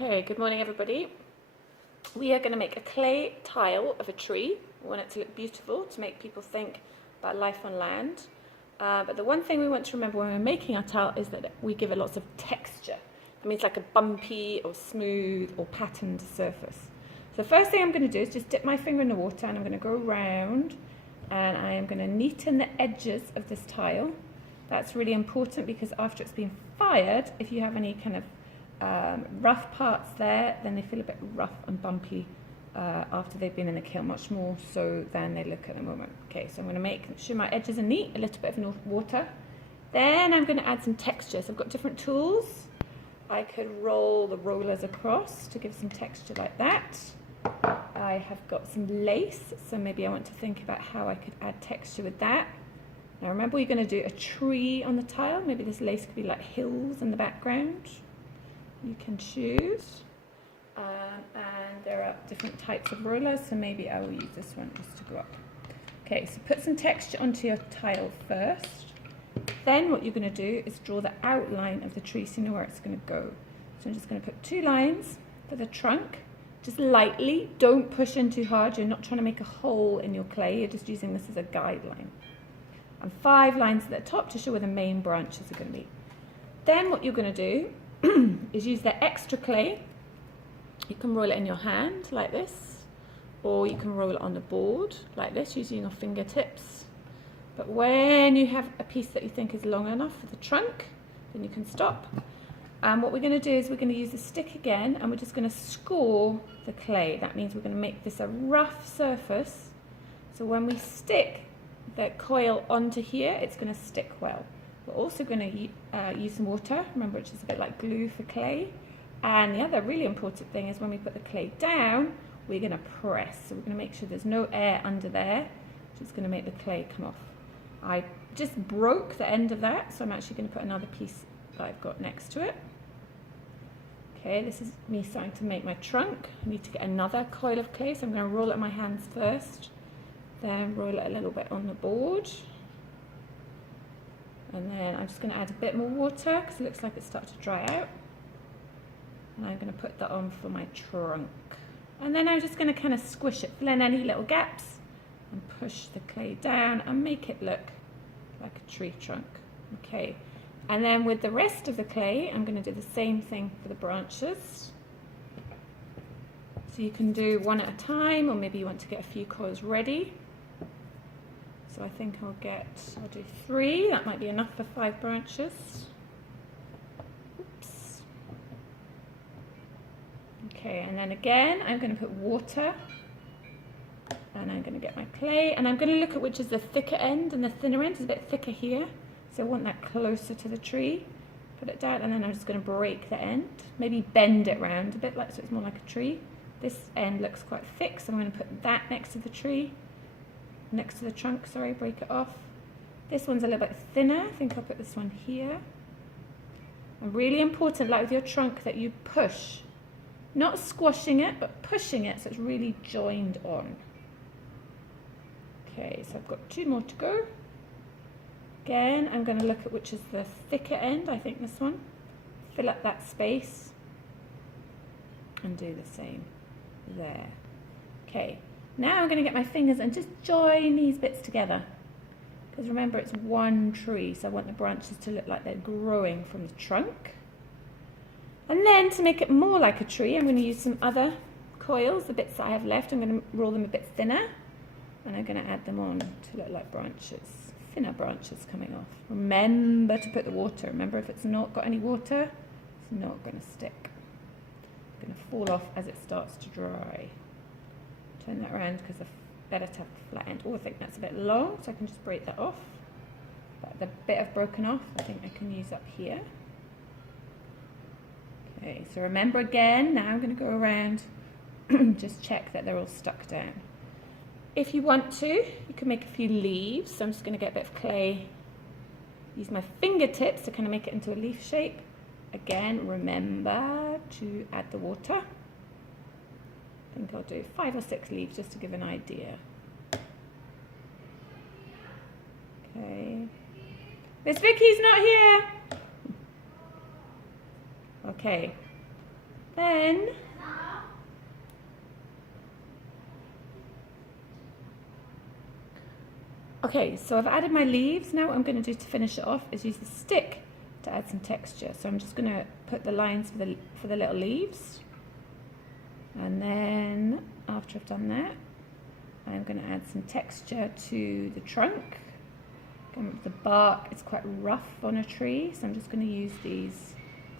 Okay, good morning everybody. We are going to make a clay tile of a tree. We want it to look beautiful, to make people think about life on land. But the one thing we want to remember when we're making our tile is that we give it lots of texture. That means like a bumpy or smooth or patterned surface. So the first thing I'm going to do is just dip my finger in the water and I'm going to go around and I am going to neaten the edges of this tile. That's really important because after it's been fired, if you have any kind of rough parts there, then they feel a bit rough and bumpy after they've been in the kiln, much more so than they look at the moment. Okay, so I'm going to make sure my edges are neat, a little bit of water. Then I'm going to add some texture. So I've got different tools. I could roll the rollers across to give some texture like that. I have got some lace, so maybe I want to think about how I could add texture with that. Now remember, we're going to do a tree on the tile. Maybe this lace could be like hills in the background. You can choose, and there are different types of rollers, so maybe I will use this one just to go up. Okay, so put some texture onto your tile first. Then what you're going to do is draw the outline of the tree so you know where it's going to go. So I'm just going to put 2 lines for the trunk, just lightly. Don't push in too hard. You're not trying to make a hole in your clay, you're just using this as a guideline. And 5 lines at the top to show where the main branches are going to be. Then what you're going to do is use the extra clay. You can roll it in your hand like this, or you can roll it on the board like this using your fingertips. But when you have a piece that you think is long enough for the trunk, then you can stop. And what we're going to do is we're going to use the stick again, and we're just going to score the clay. That means we're going to make this a rough surface, so when we stick the coil onto here, it's going to stick well. We're also going to use some water, remember, which is a bit like glue for clay. And the other really important thing is when we put the clay down, we're going to press. So we're going to make sure there's no air under there, which is going to make the clay come off. I just broke the end of that, so I'm actually going to put another piece that I've got next to it. Okay, this is me starting to make my trunk. I need to get another coil of clay, so I'm going to roll it in my hands first, then roll it a little bit on the board. And then I'm just going to add a bit more water because it looks like it's starting to dry out. And I'm going to put that on for my trunk. And then I'm just going to kind of squish it, fill in any little gaps and push the clay down and make it look like a tree trunk. Okay. And then with the rest of the clay, I'm going to do the same thing for the branches. So you can do one at a time, or maybe you want to get a few coils ready. So I think I'll do 3, that might be enough for 5 branches. Oops. Okay, and then again, I'm going to put water, and I'm going to get my clay, and I'm going to look at which is the thicker end, and the thinner end is a bit thicker here, so I want that closer to the tree. Put it down, and then I'm just going to break the end, maybe bend it round a bit, like so it's more like a tree. This end looks quite thick, so I'm going to put that next to the tree. Next to the trunk, sorry, break it off. This one's a little bit thinner. I think I'll put this one here. And really important, like with your trunk, that you push. Not squashing it, but pushing it so it's really joined on. Okay, so I've got 2 more to go. Again, I'm going to look at which is the thicker end. I think this one. Fill up that space. And do the same there. Okay. Now I'm going to get my fingers and just join these bits together. Because remember, it's one tree, so I want the branches to look like they're growing from the trunk. And then to make it more like a tree, I'm going to use some other coils, the bits that I have left. I'm going to roll them a bit thinner, and I'm going to add them on to look like branches, thinner branches coming off. Remember to put the water. Remember, if it's not got any water, it's not going to stick. It's going to fall off as it starts to dry. Turn that around because it's better to have a flat end. Oh, I think that's a bit long, so I can just break that off. But the bit I've broken off, I think I can use up here. Okay, so remember again, now I'm going to go around, just check that they're all stuck down. If you want to, you can make a few leaves. So I'm just going to get a bit of clay, use my fingertips to kind of make it into a leaf shape. Again, remember to add the water. I think I'll do 5 or 6 leaves just to give an idea. Okay. Miss Vicky's not here. Okay. Then okay, so I've added my leaves. Now what I'm going to do to finish it off is use the stick to add some texture. So I'm just going to put the lines for the little leaves. And then after I've done that, I'm going to add some texture to the trunk. The bark is quite rough on a tree, so I'm just going to use the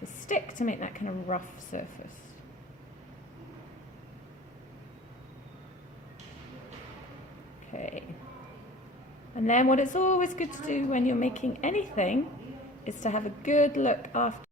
stick to make that kind of rough surface. Okay. And then what it's always good to do when you're making anything is to have a good look after